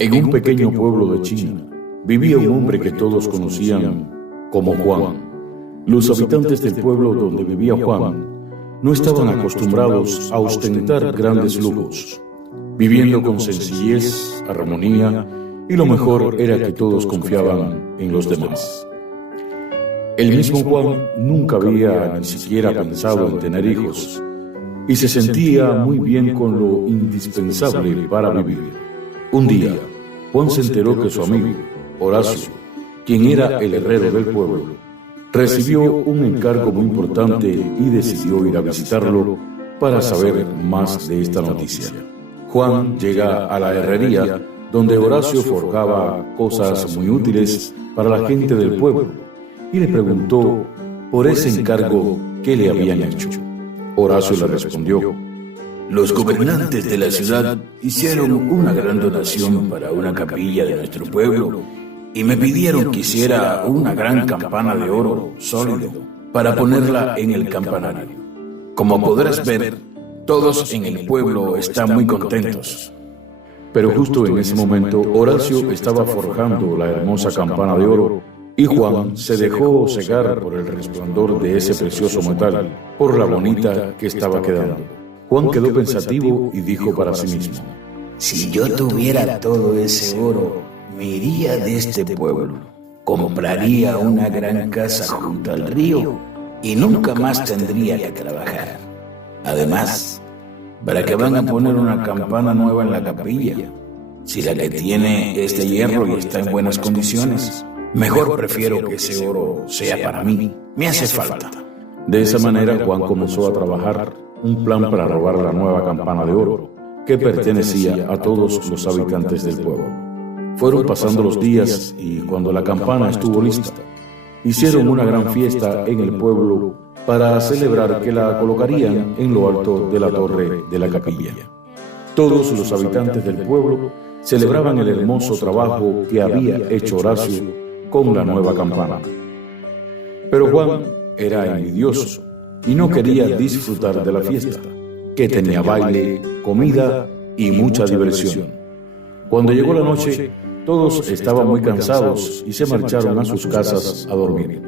En un pequeño pueblo de China vivía un hombre que todos conocían como Juan. Los habitantes del pueblo donde vivía Juan no estaban acostumbrados a ostentar grandes lujos, viviendo con sencillez, armonía, y lo mejor era que todos confiaban en los demás. El mismo Juan nunca había ni siquiera pensado en tener hijos y se sentía muy bien con lo indispensable para vivir. Un día, Juan se enteró que su amigo, Horacio, quien era el herrero del pueblo, recibió un encargo muy importante y decidió ir a visitarlo para saber más de esta noticia. Juan llega a la herrería donde Horacio forjaba cosas muy útiles para la gente del pueblo y le preguntó por ese encargo que le habían hecho. Horacio le respondió: los gobernantes de la ciudad hicieron una gran donación para una capilla de nuestro pueblo y me pidieron que hiciera una gran campana de oro sólido para ponerla en el campanario. Como podrás ver, todos en el pueblo están muy contentos. Pero justo en ese momento, Horacio estaba forjando la hermosa campana de oro y Juan se dejó cegar por el resplandor de ese precioso metal, por la bonita que estaba quedando. Juan quedó pensativo y dijo para sí mismo: si yo tuviera todo ese oro, me iría de este pueblo, compraría una gran casa junto al río y nunca más tendría que trabajar. Además, ¿para qué van a poner una campana nueva en la capilla? Si la que tiene es de hierro y está en buenas condiciones, mejor prefiero que ese oro sea para mí. Me hace falta. De esa manera, Juan comenzó a trabajar un plan para robar la nueva campana de oro que pertenecía a todos los habitantes del pueblo. Fueron pasando los días y cuando la campana estuvo lista, hicieron una gran fiesta en el pueblo para celebrar que la colocarían en lo alto de la torre de la capilla. Todos los habitantes del pueblo celebraban el hermoso trabajo que había hecho Horacio con la nueva campana. Pero Juan era envidioso y no quería disfrutar de la fiesta, que tenía baile, comida y mucha diversión. Cuando llegó la noche, todos estaban muy cansados y se marcharon a sus casas a dormir.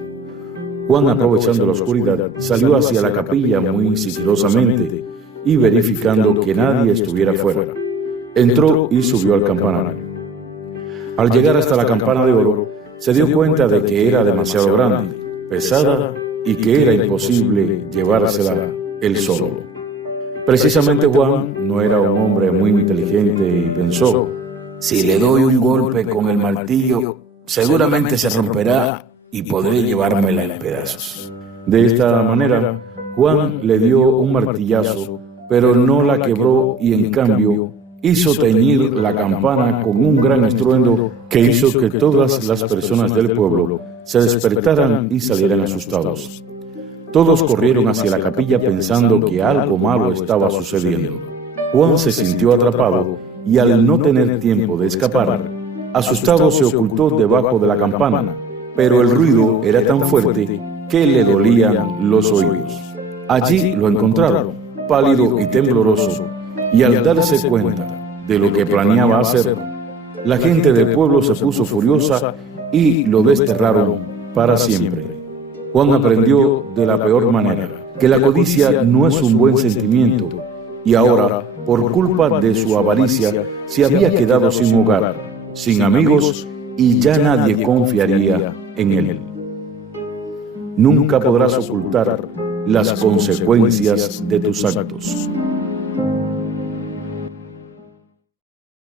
Juan, aprovechando la oscuridad, salió hacia la capilla muy sigilosamente y verificando que nadie estuviera fuera, entró y subió al campanario. Al llegar hasta la campana de oro, se dio cuenta de que era demasiado grande, pesada y que era imposible llevársela él solo. Precisamente Juan no era un hombre muy inteligente y pensó: si le doy un golpe con el martillo, seguramente se romperá y podré llevármela en pedazos. De esta manera, Juan le dio un martillazo, pero no la quebró y en cambio hizo tañir la campana con un gran estruendo que hizo que todas las personas del pueblo se despertaran y salieran asustados. Todos corrieron hacia la capilla pensando que algo malo estaba sucediendo. Juan se sintió atrapado y al no tener tiempo de escapar, asustado se ocultó debajo de la campana, pero el ruido era tan fuerte que le dolían los oídos. Allí lo encontraron, pálido y tembloroso, y al darse cuenta de lo que planeaba hacer, la gente del pueblo se puso furiosa y lo desterraron para siempre. Juan aprendió de la peor manera que la codicia no es un buen sentimiento y ahora, por culpa de su avaricia, se había quedado sin hogar, sin amigos y ya nadie confiaría en él. Nunca podrás ocultar las consecuencias de tus actos.